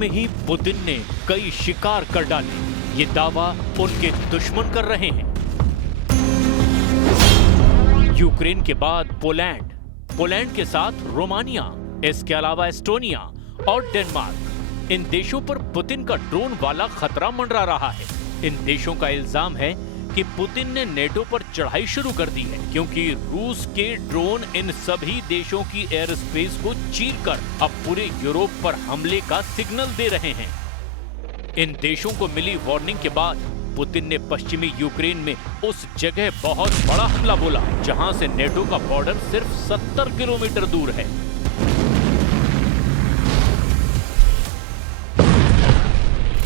में ही पुतिन ने कई शिकार कर डाले, ये दावा उनके दुश्मन कर रहे हैं। यूक्रेन के बाद पोलैंड के साथ रोमानिया, इसके अलावा एस्टोनिया और डेनमार्क, इन देशों पर पुतिन का ड्रोन वाला खतरा मंडरा रहा है। इन देशों का इल्जाम है कि पुतिन ने नेटो पर चढ़ाई शुरू कर दी है, क्योंकि रूस के ड्रोन इन सभी देशों की एयर स्पेस को चीरकर अब पूरे यूरोप पर हमले का सिग्नल दे रहे हैं। इन देशों को मिली वार्निंग के बाद पुतिन ने पश्चिमी यूक्रेन में उस जगह बहुत बड़ा हमला बोला जहां से नेटो का बॉर्डर सिर्फ 70 किलोमीटर दूर है।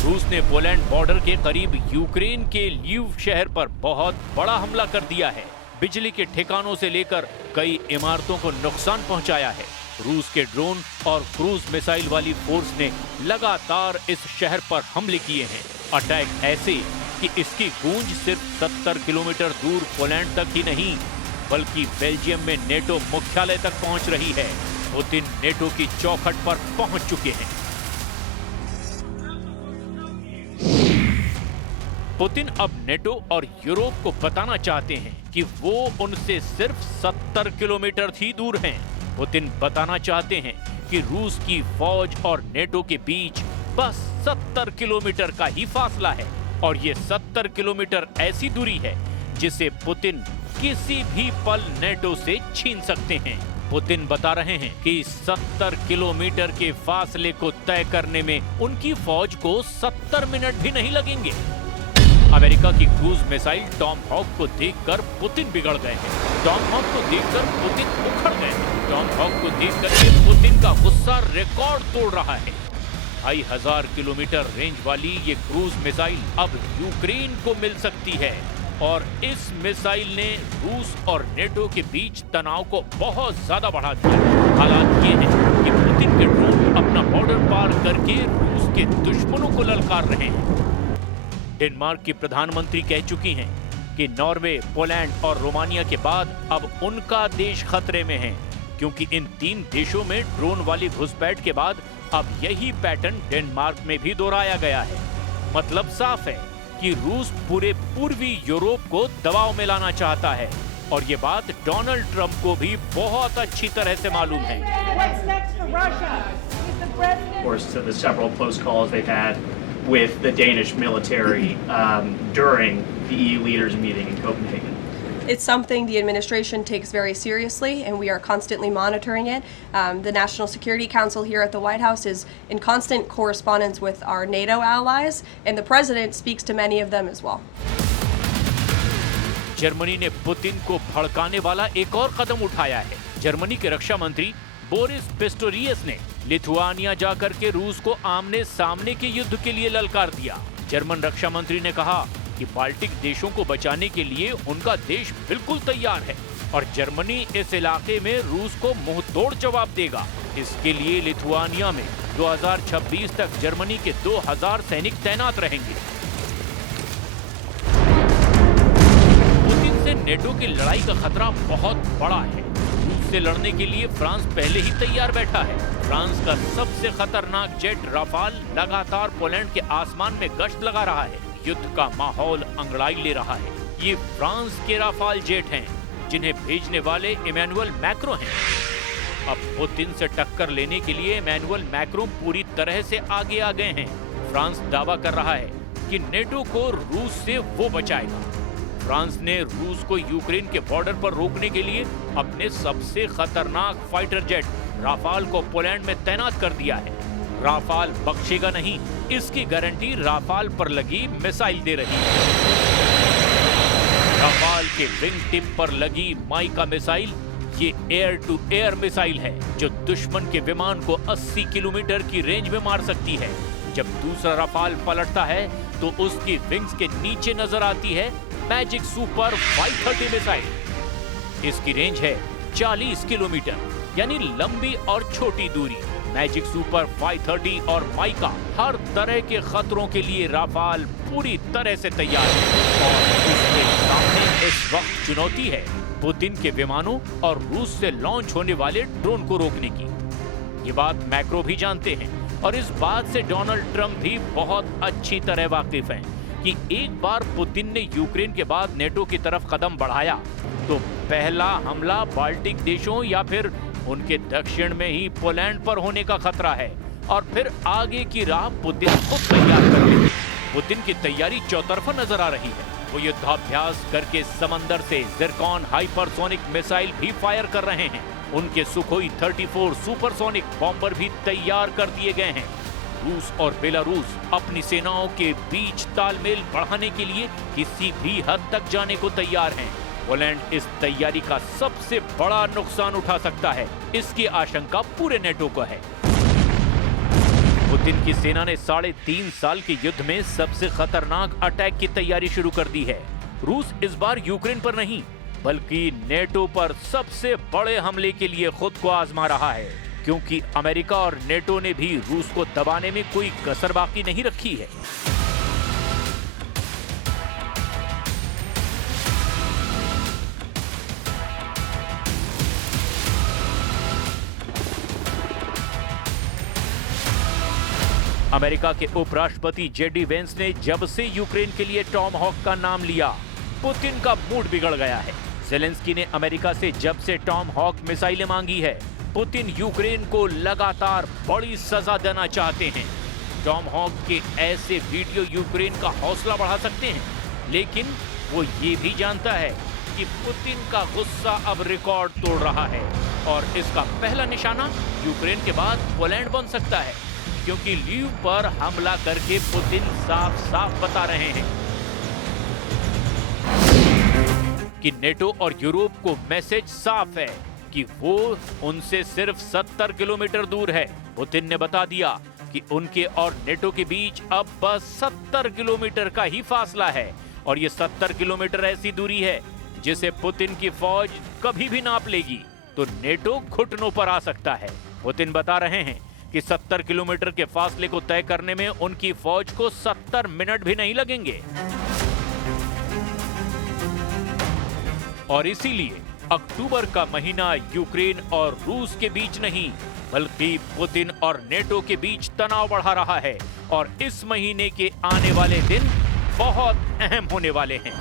रूस ने पोलैंड बॉर्डर के करीब यूक्रेन के ल्यूव शहर पर बहुत बड़ा हमला कर दिया है। बिजली के ठिकानों से लेकर कई इमारतों को नुकसान पहुंचाया है। रूस के ड्रोन और क्रूज मिसाइल वाली फोर्स ने लगातार इस शहर पर हमले किए हैं। अटैक ऐसे कि इसकी गूंज सिर्फ 70 किलोमीटर दूर पोलैंड तक ही नहीं, बल्कि बेल्जियम में नेटो मुख्यालय तक पहुंच रही है। पुतिन नेटो की चौखट पर पहुंच चुके हैं। पुतिन अब नेटो और यूरोप को बताना चाहते हैं कि वो उनसे सिर्फ 70 किलोमीटर ही दूर हैं। पुतिन बताना चाहते हैं कि रूस की फौज और नेटो के बीच बस 70 किलोमीटर का ही फासला है, और ये 70 किलोमीटर ऐसी दूरी है जिसे पुतिन किसी भी पल नेटो से छीन सकते हैं। पुतिन बता रहे हैं कि 70 किलोमीटर के फासले को तय करने में उनकी फौज को 70 मिनट भी नहीं लगेंगे। अमेरिका की क्रूज मिसाइल टॉम हॉक को देखकर पुतिन बिगड़ गए हैं। टॉम हॉक को देखकर पुतिन उखड़ गए हैं। टॉम हॉक को देखकर के पुतिन का गुस्सा रिकॉर्ड तोड़ रहा है। 2500 किलोमीटर रेंज वाली ये क्रूज मिसाइल अब यूक्रेन को मिल सकती है, और इस मिसाइल ने रूस और नेटो के बीच तनाव को बहुत ज्यादा बढ़ा दिया। हालात ये है कि पुतिन के ड्रोन अपना बॉर्डर पार करके रूस के दुश्मनों को ललकार रहे हैं। डेनमार्क की प्रधानमंत्री कह चुकी हैं कि नॉर्वे, पोलैंड और रोमानिया के बाद अब उनका देश खतरे में है, क्योंकि इन 3 देशों में ड्रोन वाली घुसपैठ के बाद अब यही पैटर्न डेनमार्क में भी दोहराया गया है। मतलब साफ है कि रूस पूरे पूर्वी यूरोप को दबाव में लाना चाहता है, और ये बात डोनाल्ड ट्रंप को भी बहुत अच्छी तरह से मालूम है। with the Danish military during the EU leaders meeting in Copenhagen. It's something the administration takes very seriously, and we are constantly monitoring it. The National Security Council here at the White House is in constant correspondence with our NATO allies, and the President speaks to many of them as well. Germany ने Putin को भड़काने वाला एक और कदम उठाया है। Germany के रक्षा मंत्री बोरिस पिस्टोरियस ने लिथुआनिया जाकर के रूस को आमने सामने के युद्ध के लिए ललकार दिया। जर्मन रक्षा मंत्री ने कहा कि बाल्टिक देशों को बचाने के लिए उनका देश बिल्कुल तैयार है, और जर्मनी इस इलाके में रूस को मुंहतोड़ जवाब देगा। इसके लिए लिथुआनिया में 2026 तक जर्मनी के 2000 सैनिक तैनात रहेंगे। पुतिन से नेटो की लड़ाई का खतरा बहुत बड़ा है। रूस से लड़ने के लिए फ्रांस पहले ही तैयार बैठा है। फ्रांस का सबसे खतरनाक जेट राफाल लगातार पोलैंड के आसमान में गश्त लगा रहा है। युद्ध का माहौल अंगड़ाई ले रहा है। ये फ्रांस के राफाल जेट हैं, जिन्हें भेजने वाले इमैनुअल मैक्रो हैं। अब पुतिन से टक्कर लेने के लिए इमैनुअल मैक्रो पूरी तरह से आगे आ गए हैं। फ्रांस दावा कर रहा है कि नेटो को रूस से वो बचाएगा। फ्रांस ने रूस को यूक्रेन के बॉर्डर पर रोकने के लिए अपने सबसे खतरनाक फाइटर जेट राफाल को पोलैंड में तैनात कर दिया है। राफाल बख्शेगा नहीं, इसकी गारंटी राफाल पर लगी मिसाइल दे रही है। राफाल के विंग टिप पर लगी माइका मिसाइल ये एयर टू एयर मिसाइल है, जो दुश्मन के विमान को 80 किलोमीटर की रेंज में मार सकती है। जब दूसरा राफाल पलटता है तो उसकी विंग्स के नीचे नजर आती है मैजिक सुपर 530 मिसाइल। इसकी रेंज है 40 किलोमीटर, यानी लंबी और छोटी दूरी। मैजिक सुपर 530 और माइका हर तरह के खतरों के लिए राफाल पूरी तरह से तैयार है, और उसके सामने इस वक्त चुनौती है पुतिन के विमानों और रूस से लॉन्च होने वाले ड्रोन को रोकने की। ये बात मैक्रो भी जानते हैं, और इस बात से डोनाल्ड ट्रंप भी बहुत अच्छी तरह वाकिफ हैं कि एक बार पुतिन ने यूक्रेन के बाद नेटो की तरफ कदम बढ़ाया तो पहला हमला बाल्टिक देशों या फिर उनके दक्षिण में ही पोलैंड पर होने का खतरा है और फिर आगे की राह पुतिन खुद तैयार कर लेंगे। पुतिन की तैयारी चौतरफा नजर आ रही है। वो युद्धाभ्यास करके समंदर से ज़िरकॉन हाइपरसोनिक मिसाइल भी फायर कर रहे हैं। उनके सुखोई 34 सुपरसोनिक बॉम्बर भी तैयार कर दिए गए हैं। रूस और बेलारूस अपनी सेनाओं के बीच तालमेल बढ़ाने के लिए किसी भी हद तक जाने को तैयार हैं। पोलैंड इस तैयारी का सबसे बड़ा नुकसान उठा सकता है, इसकी आशंका पूरे नेटो को है। पुतिन की सेना ने 3.5 साल के युद्ध में सबसे खतरनाक अटैक की तैयारी शुरू कर दी है। रूस इस बार यूक्रेन पर नहीं बल्कि नेटो पर सबसे बड़े हमले के लिए खुद को आजमा रहा है, क्योंकि अमेरिका और नेटो ने भी रूस को दबाने में कोई कसर बाकी नहीं रखी है। अमेरिका के उपराष्ट्रपति जेडी वेंस ने जब से यूक्रेन के लिए टॉम हॉक का नाम लिया, पुतिन का मूड बिगड़ गया है। ज़ेलेंस्की ने अमेरिका से जब से टॉम हॉक मिसाइलें मांगी है, पुतिन यूक्रेन को लगातार बड़ी सजा देना चाहते हैं। टॉम हॉक के ऐसे वीडियो यूक्रेन का हौसला बढ़ा सकते हैं, लेकिन वो ये भी जानता है कि पुतिन का गुस्सा अब रिकॉर्ड तोड़ रहा है और इसका पहला निशाना यूक्रेन के बाद पोलैंड बन सकता है, क्योंकि लीव पर हमला करके पुतिन साफ साफ बता रहे हैं कि नेटो और यूरोप को मैसेज साफ है कि वो उनसे सिर्फ 70 किलोमीटर दूर है। पुतिन ने बता दिया कि उनके और नेटो के बीच अब बस 70 किलोमीटर का ही फासला है और ये 70 किलोमीटर ऐसी दूरी है जिसे पुतिन की फौज कभी भी नाप लेगी तो नेटो घुटनों पर आ सकता है। पुतिन बता रहे हैं कि 70 किलोमीटर के फासले को तय करने में उनकी फौज को 70 मिनट भी नहीं लगेंगे और इसीलिए अक्टूबर का महीना यूक्रेन और रूस के बीच नहीं बल्कि पुतिन और नेटो के बीच तनाव बढ़ा रहा है और इस महीने के आने वाले दिन बहुत अहम होने वाले हैं।